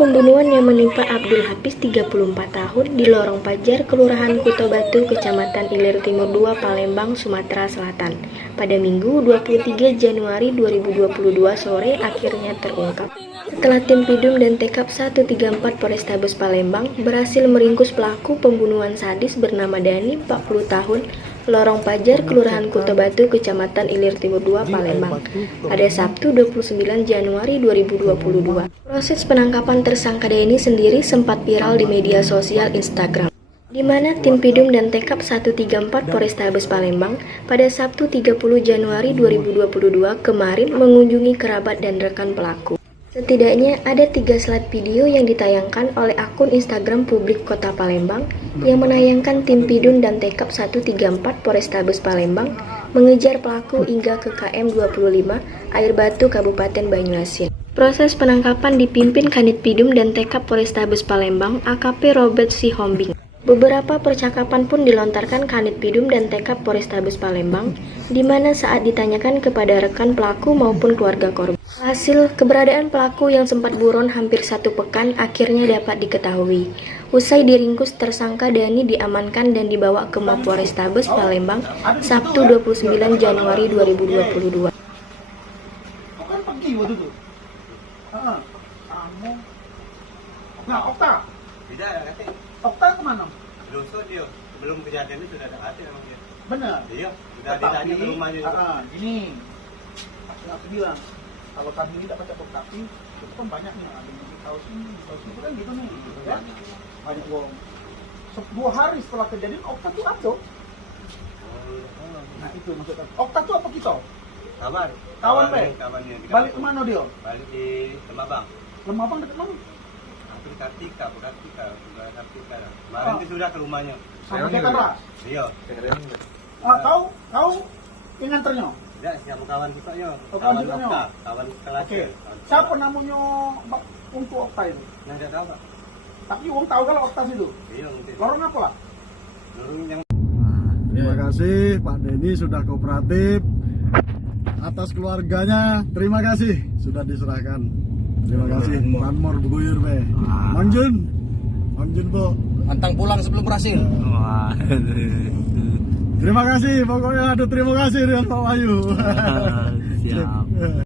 pembunuhan yang menimpa Abdul Hafiz 34 tahun di Lorong Pajar, Kelurahan Kuto Batu, Kecamatan Ilir Timur 2, Palembang, Sumatera Selatan. Pada Minggu 23 Januari 2022 sore akhirnya terungkap. Setelah tim Pidum dan Tekap 134 Polrestabes Palembang berhasil meringkus pelaku pembunuhan sadis bernama Dani, 40 tahun, Lorong Pajar, Kelurahan Kuto Batu, Kecamatan Ilir Timur 2, Palembang, pada Sabtu 29 Januari 2022. Proses penangkapan tersangka Deni sendiri sempat viral di media sosial Instagram, di mana tim Pidum dan Tekap 134 Polrestabes Palembang pada Sabtu 30 Januari 2022 kemarin mengunjungi kerabat dan rekan pelaku. Setidaknya ada 3 slide video yang ditayangkan oleh akun Instagram publik Kota Palembang yang menayangkan tim Pidum dan Tekap 134 Polrestabes Palembang mengejar pelaku hingga ke KM 25 Air Batu Kabupaten Banyuasin. Proses penangkapan dipimpin Kanit Pidum dan Tekap Polrestabes Palembang AKP Robert Sihombing. Beberapa percakapan pun dilontarkan Kanit Pidum dan Tekap Polrestabes Palembang, di mana saat ditanyakan kepada rekan pelaku maupun keluarga korban. Hasil keberadaan pelaku yang sempat buron hampir 1 pekan akhirnya dapat diketahui. Usai diringkus, tersangka Dani diamankan dan dibawa ke Mapolrestabes Palembang Sabtu 29 Januari 2022. Kan pergi waktu itu. Nah, Okta. Tidak ada kata. Okta kemana? Besok dia sebelum kejadian itu sudah ada hati sama dia. Benar. Iya, sudah ditanya ke rumahnya. Gini, aku bilang kalau kami ini dapat cakap tapi itu kan banyak nih, ada yang di kaos ini kan gitu nih, ya. Banyak uang. 2 hari setelah kejadian Okta tuh ada. Nah itu maksudnya. Okta tuh apa kita? Kawan Pe. Kawannya. Balik kemana dia? Balik di Lemabang. Lemabang dekat mana? Hampir Kartika. Kemarin itu sudah ke rumahnya. Sampai ke Karas. Iya. Kau yang nganternya? Tidak, siapa kawan kita ya. Kawan kita. Kawan kelas. Oke. Siapa namanya untuk Okta itu? Nah, tidak tahu, Pak. Tapi orang tahu kalau Okta itu. Iya, mungkin. Lorong apa lah? Lorong yang Terima kasih Pak Deni sudah kooperatif. Atas keluarganya terima kasih sudah diserahkan. Terima kasih. Lanmor Buguyur be. Mangjun Bu. Pantang pulang sebelum berhasil. Terima kasih pokoknya. Aduh terima kasih Rian Pak Wahyu. Siap.